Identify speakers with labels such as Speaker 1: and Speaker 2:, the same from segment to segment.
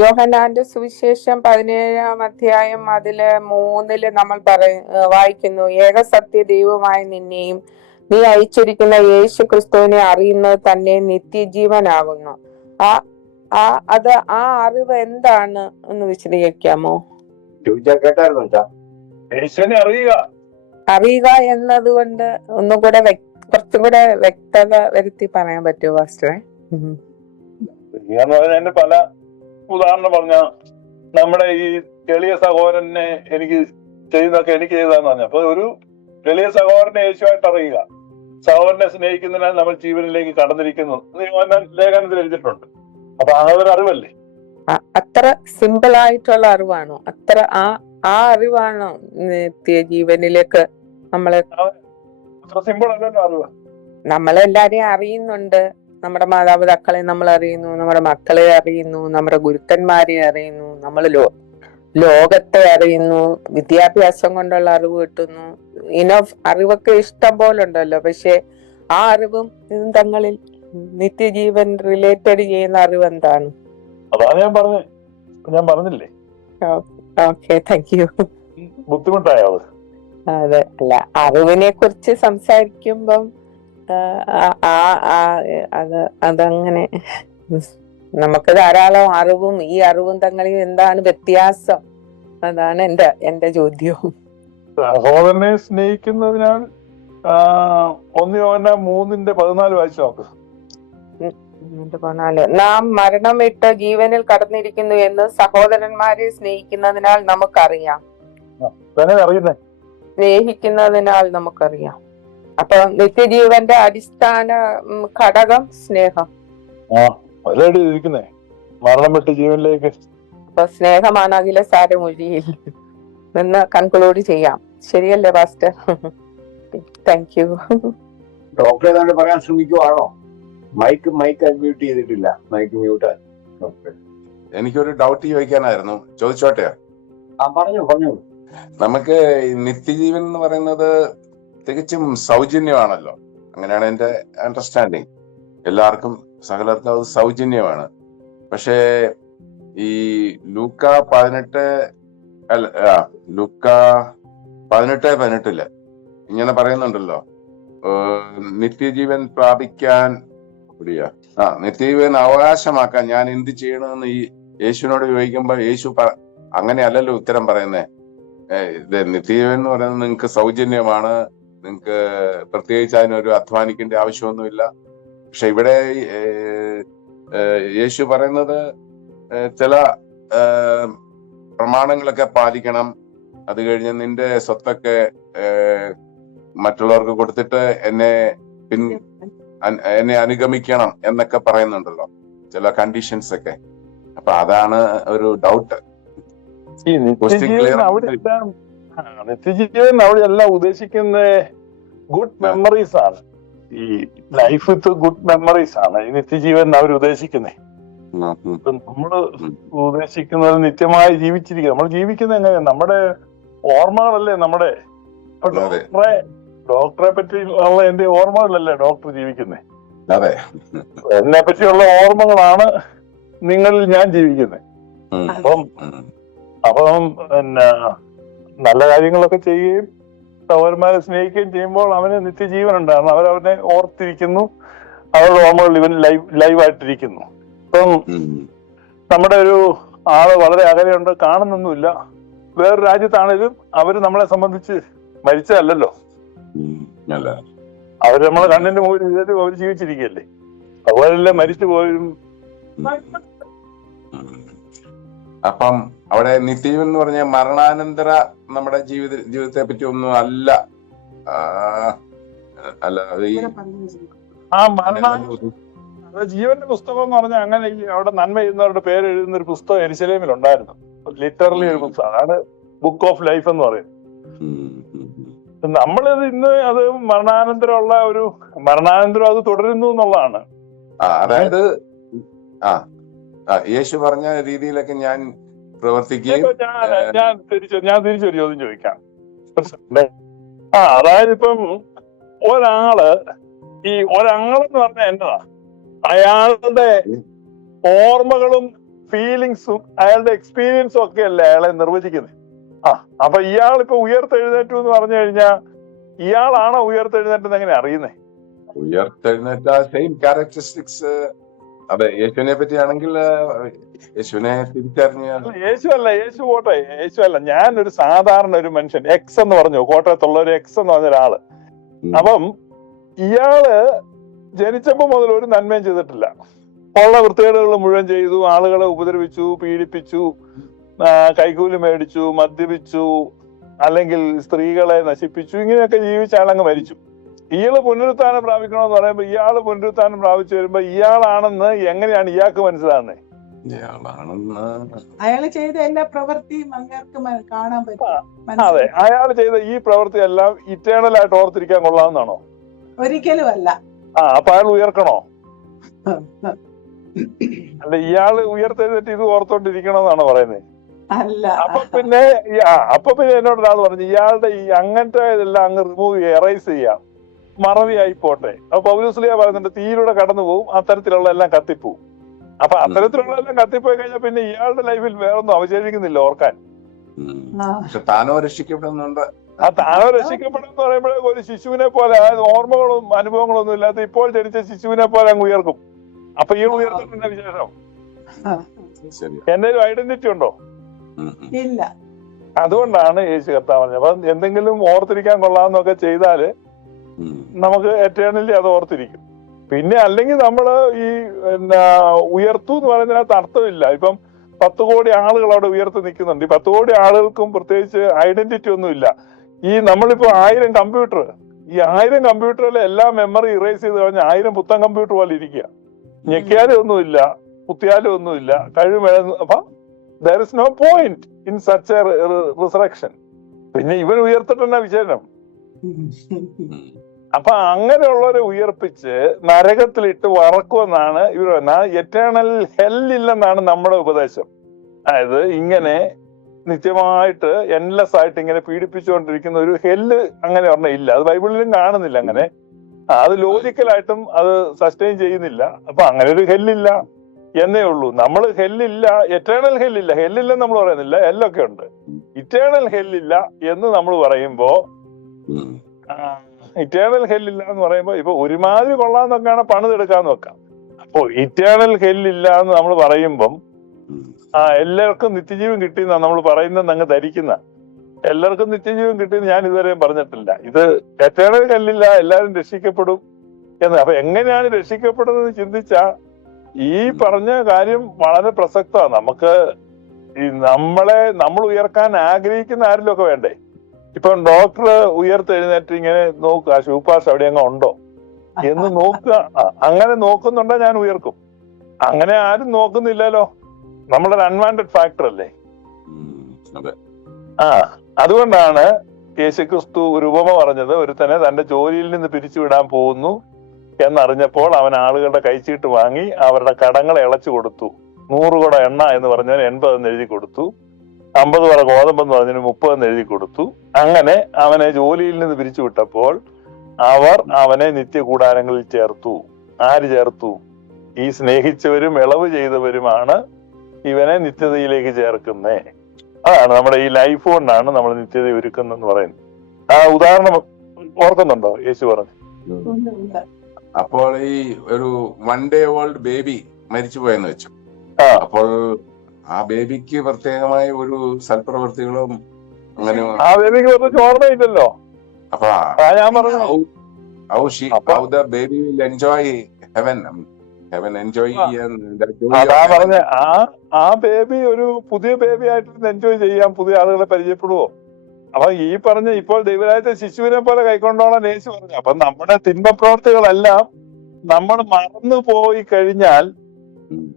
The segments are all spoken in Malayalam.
Speaker 1: യോഹനാന്റെ സുവിശേഷം പതിനേഴാം അധ്യായം അതില് മൂന്നില് നമ്മൾ പറയ വായിക്കുന്നു ഏക സത്യ ദൈവമായ നിന്നെയും നീ അയച്ചിരിക്കുന്ന യേശു ക്രിസ്തുവിനെ അറിയുന്നത് തന്നെ നിത്യജീവനാകുന്നു ആ ആ അത് ആ അറിവ് എന്താണ് എന്ന് വിശദീകരിക്കാമോ അറിയുക അറിയുക എന്നതുകൊണ്ട് ഒന്നും കൂടെ കുറച്ചും കൂടെ വ്യക്തത വരുത്തി പറയാൻ പറ്റുമോ ഫാസ്റ്ററെ
Speaker 2: പല ഉദാഹരണം പറഞ്ഞ നമ്മുടെ ഈ എളിയ സഹോദരനെ എനിക്ക് ചെയ്യുന്നൊക്കെ എനിക്ക് ചെയ്താന്ന് പറഞ്ഞു അപ്പൊ ഒരു എളിയ സഹോദരനെ യേശുവായിട്ട് അറിയുക സഹോദരനെ സ്നേഹിക്കുന്നതിനാൽ നമ്മൾ ജീവനിലേക്ക് കടന്നിരിക്കുന്നു ലേഖനത്തിൽ എഴുതിയിട്ടുണ്ട് അപ്പൊ ആ ഒരു അറിവല്ലേ
Speaker 1: അത്ര സിമ്പിൾ ആയിട്ടുള്ള അറിവാണോ അത്ര ആ ആ അറിവാണോ നിത്യ ജീവനിലേക്ക് നമ്മളെ അത്ര
Speaker 2: സിമ്പിൾ അല്ലല്ലോ അറിവ്
Speaker 1: നമ്മളെല്ലാരെയും അറിയുന്നുണ്ട് നമ്മുടെ മാതാപിതാക്കളെ നമ്മൾ അറിയുന്നു നമ്മുടെ മക്കളെ അറിയുന്നു നമ്മുടെ ഗുരുക്കന്മാരെ അറിയുന്നു നമ്മൾ ലോ ലോകത്തെ അറിയുന്നു വിദ്യാഭ്യാസം കൊണ്ടുള്ള അറിവ് കിട്ടുന്നു ഇനോ അറിവൊക്കെ ഇഷ്ടം പോലെ ഉണ്ടല്ലോ പക്ഷെ ആ അറിവും ഇതും തങ്ങളിൽ നിത്യജീവൻ റിലേറ്റഡ് ചെയ്യുന്ന അറിവ് എന്താണ്
Speaker 2: അതാണ് ഞാൻ ഞാൻ പറഞ്ഞില്ലേ ബുദ്ധിമുട്ടായോ
Speaker 1: അതെ അല്ല അറിവിനെ കുറിച്ച് സംസാരിക്കുമ്പം അത് അതങ്ങനെ നമുക്ക് ധാരാളം അറിവും ഈ അറിവും തങ്ങളിൽ എന്താണ് വ്യത്യാസം അതാണ് എന്റെ എന്റെ ചോദ്യവും
Speaker 2: സഹോദരനെ സ്നേഹിക്കുന്നതിനാൽ ഒന്ന് മൂന്നിന്റെ പതിനാല് വായിച്ചു നോക്ക്
Speaker 1: നാം മരണം വിട്ട് ജീവനിൽ കടന്നിരിക്കുന്നു എന്ന് സഹോദരന്മാരെ സ്നേഹിക്കുന്നതിനാൽ നമുക്കറിയാം സ്നേഹിക്കുന്നതിനാൽ നമുക്കറിയാം അപ്പൊ നിത്യജീവന്റെ അടിസ്ഥാന ഘടകം സ്നേഹം
Speaker 2: ആ അതിലാണ് ഇരിക്കുന്നേ മരണം വിട്ട് ജീവനിലേക്ക്
Speaker 1: അപ്പൊ സ്നേഹമാണ് അഖില സാരമൊഴിയിൽ നിന്ന് കൺക്ലൂഡ് ചെയ്യാം ശരിയല്ലേ പാസ്റ്റർ താങ്ക് യു
Speaker 2: ഡോക്ടറെ ഏതാണ്ട് പറയാൻ ശ്രമിക്കുവാണോ മൈക്ക് മൈക്ക് മ്യൂട്ട് ചെയ്തിട്ടില്ല മൈക്ക് മ്യൂട്ട് എനിക്കൊരു ഡൗട്ട് ചോദിക്കാനായിരുന്നു ചോദിച്ചോട്ടെ
Speaker 1: ആ പറഞ്ഞു പറഞ്ഞു
Speaker 2: നമുക്ക് നിത്യജീവൻ എന്ന് പറയുന്നത് തികച്ചും സൗജന്യമാണല്ലോ അങ്ങനെയാണ് എൻ്റെ അണ്ടർസ്റ്റാൻഡിങ് എല്ലാവർക്കും സകലർക്കും അത് സൗജന്യമാണ് പക്ഷേ ഈ ലൂക്ക പതിനെട്ട് അല്ല ലൂക്ക പതിനെട്ട് പതിനെട്ടില് ഇങ്ങനെ പറയുന്നുണ്ടല്ലോ നിത്യജീവൻ പ്രാപിക്കാൻ കൂടിയാ ആ നിത്യജീവൻ അവകാശമാക്കാൻ ഞാൻ എന്ത് ചെയ്യണമെന്ന് ഈ യേശുവിനോട് ചോദിക്കുമ്പോൾ യേശു അങ്ങനെയല്ലല്ലോ ഉത്തരം പറയുന്നേ നിത്യജീവൻ എന്ന് പറയുന്നത് നിങ്ങൾക്ക് സൗജന്യമാണ് നിങ്ങൾക്ക് പ്രത്യേകിച്ച് അതിനൊരു അധ്വാനിക്കേണ്ട ആവശ്യമൊന്നുമില്ല പക്ഷെ ഇവിടെ യേശു പറയുന്നത് ചില പ്രമാണങ്ങളൊക്കെ പാലിക്കണം അത് കഴിഞ്ഞ് നിന്റെ സ്വത്തൊക്കെ മറ്റുള്ളവർക്ക് കൊടുത്തിട്ട് എന്നെ പിൻ എന്നെ അനുഗമിക്കണം എന്നൊക്കെ പറയുന്നുണ്ടല്ലോ ചില കണ്ടീഷൻസ് ഒക്കെ അപ്പൊ അതാണ് ഒരു ഡൗട്ട് നിത്യജീവൻ അവിടെ എല്ലാം ഉദ്ദേശിക്കുന്ന ഗുഡ് മെമ്മറീസ് ആണ് ഈ ലൈഫ് വിത്ത് ഗുഡ് മെമ്മറീസ് ആണ് ഈ നിത്യജീവൻ അവർ ഉദ്ദേശിക്കുന്നത് നമ്മള് നമ്മൾ ഉദ്ദേശിക്കുന്നത് നിത്യമായി ജീവിച്ചിരിക്കുക നമ്മൾ ജീവിക്കുന്ന എങ്ങനെ നമ്മുടെ ഓർമ്മകളല്ലേ നമ്മുടെ ഡോക്ടറെ ഡോക്ടറെ പറ്റി ഉള്ള എന്റെ ഓർമ്മകളല്ലേ ഡോക്ടർ ജീവിക്കുന്നത് അതെ എന്നെ പറ്റിയുള്ള ഓർമ്മകളാണ് നിങ്ങളിൽ ഞാൻ ജീവിക്കുന്നത് അപ്പം അപ്പം പിന്നെ നല്ല കാര്യങ്ങളൊക്കെ ചെയ്യുകയും സഹോദരന്മാരെ സ്നേഹിക്കുകയും ചെയ്യുമ്പോൾ അവന് നിത്യജീവൻ ഉണ്ടായിരുന്നു അവരവനെ ഓർത്തിരിക്കുന്നു അവരുടെ ഓർമ്മകൾ ഇവൻ ലൈവ് ആയിട്ടിരിക്കുന്നു ഇപ്പം നമ്മുടെ ഒരു ആള് വളരെ അകലെയുണ്ട് കാണുന്നൊന്നുമില്ല വേറൊരു രാജ്യത്താണേലും അവര് നമ്മളെ സംബന്ധിച്ച് മരിച്ചതല്ലോ അവര് നമ്മളെ കണ്ണിന്റെ മുകളിൽ അവര് ജീവിച്ചിരിക്കുകയല്ലേ അതുപോലെ മരിച്ചു പോയും അപ്പം അവിടെ നിത്യജീവൻ എന്ന് പറഞ്ഞ മരണാനന്തര നമ്മുടെ ജീവിത ജീവിതത്തെ പറ്റി ഒന്നും അല്ല അല്ല ഈ ആ ജീവന്റെ പുസ്തകം എന്ന് പറഞ്ഞാൽ അങ്ങനെ അവിടെ നന്മ ചെയ്യുന്നവരുടെ പേര് എഴുതുന്ന ഒരു പുസ്തകം എരിശലേമിൽ ഉണ്ടായിരുന്നു ലിറ്ററലി ഒരു പുസ്തകം അതാണ് ബുക്ക് ഓഫ് ലൈഫ് എന്ന് പറയുന്നത് നമ്മളിത് ഇന്ന് അത് മരണാനന്തരമുള്ള ഒരു മരണാനന്തരം അത് തുടരുന്നു എന്നുള്ളതാണ് അതായത് ആ യേശു പറഞ്ഞ രീതിയിലൊക്കെ ഞാൻ പ്രവർത്തിക്കുകയും ഞാൻ തിരിച്ചു ഞാൻ തിരിച്ചൊരു ചോദ്യം ചോദിക്കാം ആ അതായത് ഇപ്പം ഒരാള് ഈ ഒരാളെന്ന് പറഞ്ഞ എന്താ അയാളുടെ ഓർമ്മകളും ഫീലിങ്സും അയാളുടെ എക്സ്പീരിയൻസും ഒക്കെ അല്ലേ അയാളെ നിർവചിക്കുന്നത് ആ അപ്പൊ ഇയാളിപ്പോ ഉയർത്തെഴുന്നേറ്റു എന്ന് പറഞ്ഞു കഴിഞ്ഞാൽ ഇയാളാണോ ഉയർത്തെഴുന്നേറ്റെന്ന് എങ്ങനെ അറിയുന്നേ ഉയർത്തെഴുന്നേറ്റ സെയിം ക്യാരക്ടറിസ്റ്റിക്സ് അതെ യേശുവിനെ പറ്റിയാണെങ്കിൽ യേശുവിനെ തിരിച്ചറിഞ്ഞ യേശു അല്ല യേശു പോട്ടെ യേശു അല്ല ഞാൻ ഒരു സാധാരണ ഒരു മനുഷ്യൻ എക്സ് എന്ന് പറഞ്ഞു കോട്ടയത്തുള്ള ഒരു എക്സ് എന്ന് പറഞ്ഞ ഒരാള് അപ്പം ഇയാള് ജനിച്ചപ്പോ മുതൽ ഒരു നന്മയും ചെയ്തിട്ടില്ല ഉള്ള വൃത്തികേടുകൾ മുഴുവൻ ചെയ്തു ആളുകളെ ഉപദ്രവിച്ചു പീഡിപ്പിച്ചു കൈകൂലി മേടിച്ചു മദ്യപിച്ചു അല്ലെങ്കിൽ സ്ത്രീകളെ നശിപ്പിച്ചു ഇങ്ങനെയൊക്കെ ജീവിച്ച ആളങ്ങ് മരിച്ചു ഇയാള് പുനരുത്ഥാനം പ്രാപിക്കണമെന്ന് പറയുമ്പോൾ ഇയാള് പുനരുത്ഥാനം പ്രാപിച്ചു വരുമ്പോ ഇയാളാണെന്ന് എങ്ങനെയാണ് ഇയാൾക്ക് മനസ്സിലാകുന്നത്
Speaker 1: അയാൾ ചെയ്ത എല്ലാ പ്രവൃത്തിയും കാണാൻ
Speaker 2: അതെ അയാൾ ചെയ്ത ഈ പ്രവൃത്തി എല്ലാം ഇറ്റേണൽ ആയിട്ട് ഓർത്തിരിക്കാൻ കൊള്ളാവുന്നതാണോ
Speaker 1: ഒരിക്കലും അല്ല
Speaker 2: ആ അപ്പൊ അയാൾ ഉയർക്കണോ അല്ല ഇയാള് ഉയർത്തെഴുതിട്ട് ഇത് ഓർത്തോണ്ടിരിക്കണോന്നാണോ പറയുന്നത് അല്ല അപ്പൊ പിന്നെ അപ്പൊ പിന്നെ എന്നോട് ഒരാൾ പറഞ്ഞു ഇയാളുടെ ഈ അങ്ങനത്തെ ഇതെല്ലാം അങ്ങ് റിമൂവ് ചെയ്യാം എറൈസ് ചെയ്യാം മറവിയായി പോട്ടെ അപ്പൊ പൗലോസ്ലിയ പറയുന്നുണ്ട് തീയിലൂടെ കടന്നു പോവും ആ തരത്തിലുള്ള എല്ലാം കത്തിപ്പോവും അപ്പൊ അത്തരത്തിലുള്ള എല്ലാം കത്തിപ്പോയി കഴിഞ്ഞാൽ പിന്നെ ഇയാളുടെ ലൈഫിൽ വേറൊന്നും അവശേഷിക്കുന്നില്ല ഓർക്കാൻ താനോ രക്ഷിക്കപ്പെടുന്നുണ്ട് ആ താനോ രക്ഷിക്കപ്പെടുന്നു പറയുമ്പോഴേ ഒരു ശിശുവിനെ പോലെ അതായത് ഓർമ്മകളും അനുഭവങ്ങളും ഒന്നും ഇല്ലാത്ത ഇപ്പോൾ ജനിച്ച ശിശുവിനെ പോലെ അങ്ങ് ഉയർക്കും അപ്പൊ ഈ ഉയർത്തുന്ന വിശേഷം എന്റെ ഐഡന്റിറ്റി ഉണ്ടോ ഇല്ല അതുകൊണ്ടാണ് യേശു കർത്താവ് പറഞ്ഞത് അപ്പൊ എന്തെങ്കിലും ഓർത്തിരിക്കാൻ കൊള്ളാന്നൊക്കെ ചെയ്താല് നമുക്ക് എറ്റേണലി അത് ഓർത്തിരിക്കും പിന്നെ അല്ലെങ്കിൽ നമ്മൾ ഈ ഉയർത്തു എന്ന് പറയുന്നതിനകത്ത് അർത്ഥമില്ല ഇപ്പം പത്ത് കോടി ആളുകൾ അവിടെ ഉയർത്തി നിൽക്കുന്നുണ്ട് ഈ പത്ത് കോടി ആളുകൾക്കും പ്രത്യേകിച്ച് ഐഡന്റിറ്റി ഒന്നുമില്ല ഈ നമ്മളിപ്പോൾ ആയിരം കമ്പ്യൂട്ടർ ഈ ആയിരം കമ്പ്യൂട്ടറിലെ എല്ലാ മെമ്മറി ഇറേസ് ചെയ്ത് കഴിഞ്ഞ ആയിരം പുത്തൻ കമ്പ്യൂട്ടർ പോലെ ഇരിക്കുക ഞെക്കിയാലും ഒന്നുമില്ല കുത്തിയാലും ഒന്നുമില്ല കഴിവ് അപ്പൊ there is no point in such a resurrection പിന്നെ ഇവൻ ഉയർത്തിട്ടെന്നാ വിചാരണം അപ്പൊ അങ്ങനെയുള്ളവരെ ഉയർപ്പിച്ച് നരകത്തിലിട്ട് വറക്കുമെന്നാണ് ഇവർ എറ്റേണൽ ഹെല്ലില്ലെന്നാണ് നമ്മുടെ ഉപദേശം അതായത് ഇങ്ങനെ നിത്യമായിട്ട് എൻലെസ് ആയിട്ട് ഇങ്ങനെ പീഡിപ്പിച്ചുകൊണ്ടിരിക്കുന്ന ഒരു ഹെല്ല് അങ്ങനെ പറഞ്ഞ ഇല്ല അത് ബൈബിളിലും കാണുന്നില്ല അങ്ങനെ അത് ലോജിക്കലായിട്ടും അത് സസ്റ്റെയിൻ ചെയ്യുന്നില്ല അപ്പൊ അങ്ങനെ ഒരു ഹെല്ലില്ല എന്നേ ഉള്ളൂ നമ്മൾ ഹെല്ലില്ല എറ്റേണൽ ഹെല്ലില്ല ഹെല്ലില്ലെന്ന് നമ്മൾ പറയുന്നില്ല എല്ലൊക്കെ ഉണ്ട് ഇറ്റേണൽ ഹെല്ലില്ല എന്ന് നമ്മൾ പറയുമ്പോ ഇറ്റേണൽ ഹെല്ലില്ല എന്ന് പറയുമ്പോൾ ഇപ്പൊ ഒരുമാതിരി കൊള്ളാന്നൊക്കെയാണ് പണിതെടുക്കാന്ന് വെക്കാം അപ്പോ ഇറ്റേണൽ ഹെല്ലില്ല എന്ന് നമ്മൾ പറയുമ്പം ആ എല്ലാവർക്കും നിത്യജീവൻ കിട്ടിയെന്നാണ് നമ്മൾ പറയുന്നത് അങ്ങ് ധരിക്കുന്ന എല്ലാവർക്കും നിത്യജീവൻ കിട്ടിയെന്ന് ഞാൻ ഇതുവരെയും പറഞ്ഞിട്ടില്ല ഇത് എറ്റേണൽ ഹെല്ലില്ല എല്ലാവരും രക്ഷിക്കപ്പെടും എന്ന് അപ്പൊ എങ്ങനെയാണ് രക്ഷിക്കപ്പെടുന്നത് ചിന്തിച്ച ഈ പറഞ്ഞ കാര്യം വളരെ പ്രസക്തമാണ് നമുക്ക് ഈ നമ്മളെ നമ്മൾ ഉയർക്കാൻ ആഗ്രഹിക്കുന്ന ആരിലൊക്കെ വേണ്ടേ ഇപ്പം ഡോക്ടർ ഉയർത്തെഴുന്നേറ്റ് ഇങ്ങനെ നോക്കുക ശിവപാസ് അവിടെ അങ്ങ് ഉണ്ടോ എന്ന് നോക്കുക അങ്ങനെ നോക്കുന്നുണ്ടോ ഞാൻ ഉയർക്കും അങ്ങനെ ആരും നോക്കുന്നില്ലല്ലോ നമ്മളൊരു അൺവാണ്ടഡ് ഫാക്ടർ അല്ലേ ആ അതുകൊണ്ടാണ് യേശുക്രിസ്തു ഒരു ഉപമ പറഞ്ഞത് ഒരുത്തനെ തന്റെ ജോലിയിൽ നിന്ന് പിരിച്ചുവിടാൻ പോകുന്നു എന്നറിഞ്ഞപ്പോൾ അവൻ ആളുകളുടെ കൈച്ചീട്ട് വാങ്ങി അവരുടെ കടങ്ങൾ ഇളച്ചു കൊടുത്തു നൂറുകൂടെ എണ്ണ എന്ന് പറഞ്ഞവൻ എൺപത് എന്ന് എഴുതി കൊടുത്തു അമ്പത് പറ ഗോതമ്പെന്ന് പറഞ്ഞതിന് എന്ന് എഴുതി കൊടുത്തു അങ്ങനെ അവനെ ജോലിയിൽ നിന്ന് പിരിച്ചുവിട്ടപ്പോൾ അവർ അവനെ നിത്യകൂടാരങ്ങളിൽ ചേർത്തു ആര് ചേർത്തു ഈ സ്നേഹിച്ചവരും ഇളവ് ചെയ്തവരുമാണ് ഇവനെ നിത്യതയിലേക്ക് ചേർക്കുന്നേ അതാണ് നമ്മുടെ ഈ ലൈഫ് കൊണ്ടാണ് നമ്മൾ നിത്യത ഒരുക്കുന്നെന്ന് പറയുന്നത് ആ ഉദാഹരണം ഓർക്കുന്നുണ്ടോ യേശു പറഞ്ഞു അപ്പോൾ ഈ ഒരു വൺ ഡേ ഓൾഡ് ബേബി മരിച്ചു പോയെന്ന് വെച്ചു അപ്പോൾ ആ ബേബിക്ക് പ്രത്യേകമായ ഒരു സൽപ്രവർത്തികളും അങ്ങനെ ആ ബേബിക്ക് കുറച്ച് ഓർമ്മയില്ലല്ലോ അപ്പൊ ഞാൻ പറഞ്ഞു how she how the baby will enjoy heaven heaven പറഞ്ഞ ആ ആ ബേബി ഒരു പുതിയ ബേബി ആയിട്ട് എൻജോയ് ചെയ്യാൻ പുതിയ ആളുകളെ പരിചയപ്പെടുവോ അപ്പൊ ഈ പറഞ്ഞ ഇപ്പോൾ ദൈവരാജ്യത്തെ ശിശുവിനെ പോലെ കൈക്കൊണ്ടോളാൻ യേശു പറഞ്ഞു അപ്പൊ നമ്മുടെ തിന്മ പ്രവർത്തികളെല്ലാം നമ്മൾ മറന്നു പോയി കഴിഞ്ഞാൽ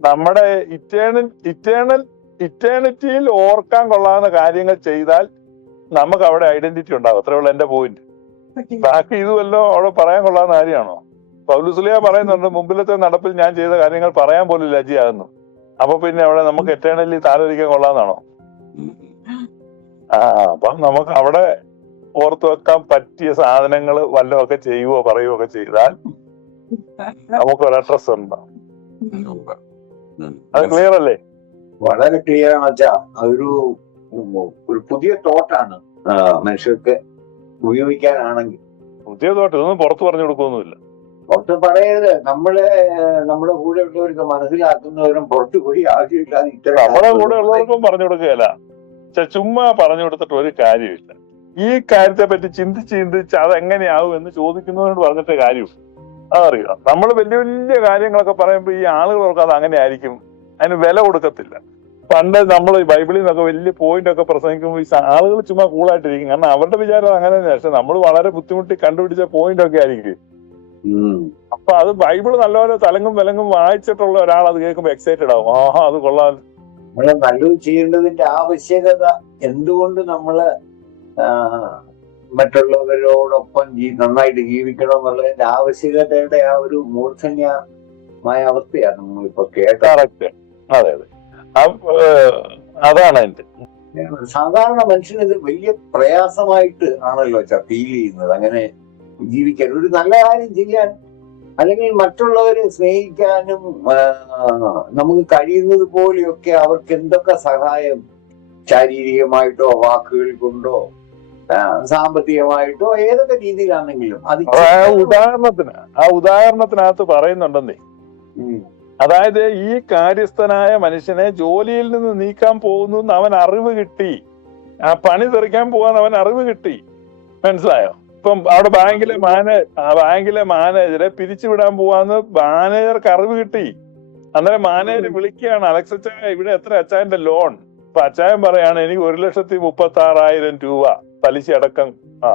Speaker 2: നമ്മുടെ ഇറ്റേണൽ ഇറ്റേണൽ ഇറ്റേണിറ്റിയിൽ ഓർക്കാൻ കൊള്ളാവുന്ന കാര്യങ്ങൾ ചെയ്താൽ നമുക്ക് അവിടെ ഐഡന്റിറ്റി ഉണ്ടാകും അത്രേ ഉള്ളൂ എന്റെ പോയിന്റ് ബാക്കി ഇതുമല്ലോ അവിടെ പറയാൻ കൊള്ളാവുന്ന കാര്യമാണോ പൗലുസുലിയ പറയുന്നുണ്ട് മുമ്പിലത്തെ നടപ്പിൽ ഞാൻ ചെയ്ത കാര്യങ്ങൾ പറയാൻ പോലും ലജ്ജയാകുന്നു അപ്പൊ പിന്നെ അവിടെ നമുക്ക് എറ്റേണലി താലോചിക്കാൻ കൊള്ളാന്നാണോ ആ അപ്പം നമുക്ക് അവിടെ ഓർത്തു വെക്കാൻ പറ്റിയ സാധനങ്ങൾ വല്ലതൊക്കെ ചെയ്യുവോ പറയുവോ ഒക്കെ ചെയ്താൽ നമുക്ക് ഒരു അഡ്രസ് ഉണ്ടാവും അത് ക്ലിയർ അല്ലേ
Speaker 3: വളരെ ക്ലിയർ ആണ് വെച്ചാ അതൊരു ഒരു പുതിയ തോട്ടാണ് മനുഷ്യർക്ക് ഉപയോഗിക്കാനാണെങ്കിൽ
Speaker 2: പുതിയ തോട്ട് ഇതൊന്നും പുറത്ത് പറഞ്ഞു കൊടുക്കൊന്നുമില്ല
Speaker 3: പുറത്ത് പറയരുത് നമ്മള് നമ്മുടെ കൂടെ ഉള്ളവർക്ക് മനസ്സിലാക്കുന്നവരും പുറത്തു പോയി ആവശ്യമില്ലാതെ ഇത്ര
Speaker 2: നമ്മുടെ കൂടെ ഉള്ളവർക്കും പറഞ്ഞു കൊടുക്കുകയല്ല ചുമ്മാ പറഞ്ഞു കൊടുത്തിട്ട് ഒരു കാര്യമില്ല ഈ കാര്യത്തെ പറ്റി ചിന്തിച്ച് ചിന്തിച്ച് അതെങ്ങനെയാവും എന്ന് ചോദിക്കുന്നതിനോട് പറഞ്ഞിട്ട് കാര്യമില്ല അതറിയാം നമ്മൾ വലിയ വലിയ കാര്യങ്ങളൊക്കെ പറയുമ്പോൾ ഈ ആളുകളൊക്കെ അത് അങ്ങനെ ആയിരിക്കും അതിന് വില കൊടുക്കത്തില്ല പണ്ട് നമ്മൾ ബൈബിളിൽ നിന്നൊക്കെ വലിയ പോയിന്റ് ഒക്കെ പ്രസംഗിക്കുമ്പോൾ ഈ ആളുകൾ ചുമ്മാ കൂളായിട്ടിരിക്കും കാരണം അവരുടെ വിചാരം അങ്ങനെ തന്നെ പക്ഷെ നമ്മൾ വളരെ ബുദ്ധിമുട്ടി കണ്ടുപിടിച്ച പോയിന്റ് ഒക്കെ ആയിരിക്കും അപ്പൊ അത് ബൈബിൾ നല്ലപോലെ തലങ്ങും വിലങ്ങും വായിച്ചിട്ടുള്ള ഒരാൾ അത് കേൾക്കുമ്പോൾ എക്സൈറ്റഡ് ആവും ആഹാ അത് കൊള്ളാൻ
Speaker 3: നമ്മൾ നല്ലത് ചെയ്യേണ്ടതിന്റെ ആവശ്യകത എന്തുകൊണ്ട് നമ്മള് മറ്റുള്ളവരോടൊപ്പം ജീ നന്നായിട്ട് ജീവിക്കണം എന്നുള്ളതിന്റെ ആവശ്യകതയുടെ ആ ഒരു മൂർധന്യമായ അവസ്ഥയാണ് നമ്മളിപ്പോ
Speaker 2: കേട്ടത് അതെ അതെ അതാണ് എന്റെ
Speaker 3: സാധാരണ മനുഷ്യന് ഇത് വലിയ പ്രയാസമായിട്ട് ആണല്ലോ ഫീൽ ചെയ്യുന്നത് അങ്ങനെ ജീവിക്കാൻ ഒരു നല്ല കാര്യം ചെയ്യാൻ അല്ലെങ്കിൽ മറ്റുള്ളവരെ സ്നേഹിക്കാനും നമുക്ക് കഴിയുന്നത് പോലെയൊക്കെ അവർക്ക് എന്തൊക്കെ സഹായം ശാരീരികമായിട്ടോ വാക്കുകൾ കൊണ്ടോ സാമ്പത്തികമായിട്ടോ ഏതൊക്കെ രീതിയിലാണെങ്കിലും
Speaker 2: അത് ഉദാഹരണത്തിന് ആ ഉദാഹരണത്തിനകത്ത് പറയുന്നുണ്ടെന്നേ അതായത് ഈ കാര്യസ്ഥനായ മനുഷ്യനെ ജോലിയിൽ നിന്ന് നീക്കാൻ പോകുന്നു അവൻ അറിവ് കിട്ടി ആ പണി തെറിക്കാൻ പോകാൻ അവൻ അറിവ് കിട്ടി മനസ്സിലായോ ഇപ്പം അവിടെ ബാങ്കിലെ ആ ബാങ്കിലെ മാനേജരെ പിരിച്ചുവിടാൻ പോവാന്ന് മാനേജർക്ക് അറിവ് കിട്ടി അന്നേരം മാനേജർ വിളിക്കുകയാണ് അലക്സ് അച്ചായ ഇവിടെ എത്ര അച്ചായന്റെ ലോൺ അപ്പൊ അച്ചായൻ പറയാണ് എനിക്ക് ഒരു ലക്ഷത്തി മുപ്പത്തി ആറായിരം രൂപ പലിശ അടക്കം ആ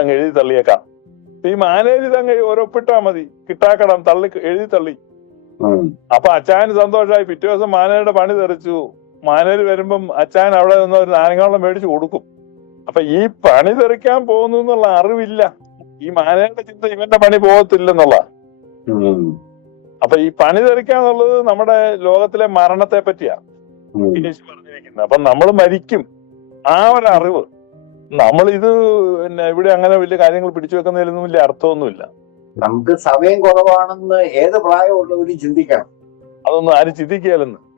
Speaker 2: അങ്ങ് എഴുതി തള്ളിയേക്കാം ഈ മാനേജ് അങ്ങ് ഓരോപ്പിട്ടാ മതി കിട്ടാക്കടം തള്ളി എഴുതി തള്ളി അപ്പൊ അച്ചായന് സന്തോഷമായി പിറ്റേ ദിവസം മാനേജരുടെ പണി തെറിച്ചു മാനേജർ വരുമ്പം അച്ചാൻ അവിടെ നിന്ന് ഒരു നാരങ്ങാവെള്ളം മേടിച്ചു കൊടുക്കും അപ്പൊ ഈ പണി തെറിക്കാൻ പോകുന്നു എന്നുള്ള അറിവില്ല ഈ മാനേജറുടെ ചിന്ത ഇവന്റെ പണി പോകത്തില്ലെന്നുള്ള അപ്പൊ ഈ പണി തെറിക്കാന്നുള്ളത് നമ്മുടെ ലോകത്തിലെ മരണത്തെ പറ്റിയാ പറഞ്ഞിരിക്കുന്നത് അപ്പൊ നമ്മൾ മരിക്കും ആ ഒരു അറിവ് നമ്മൾ ഇത് പിന്നെ ഇവിടെ അങ്ങനെ വലിയ കാര്യങ്ങൾ പിടിച്ചു വെക്കുന്നതിലൊന്നും വലിയ അർത്ഥമൊന്നുമില്ല
Speaker 3: നമുക്ക് സമയം കുറവാണെന്ന് ഏത് പ്രായമുള്ളവരും ചിന്തിക്കണം
Speaker 2: അതൊന്നും ആരും ചിന്തിക്കുകയല്ലെന്ന്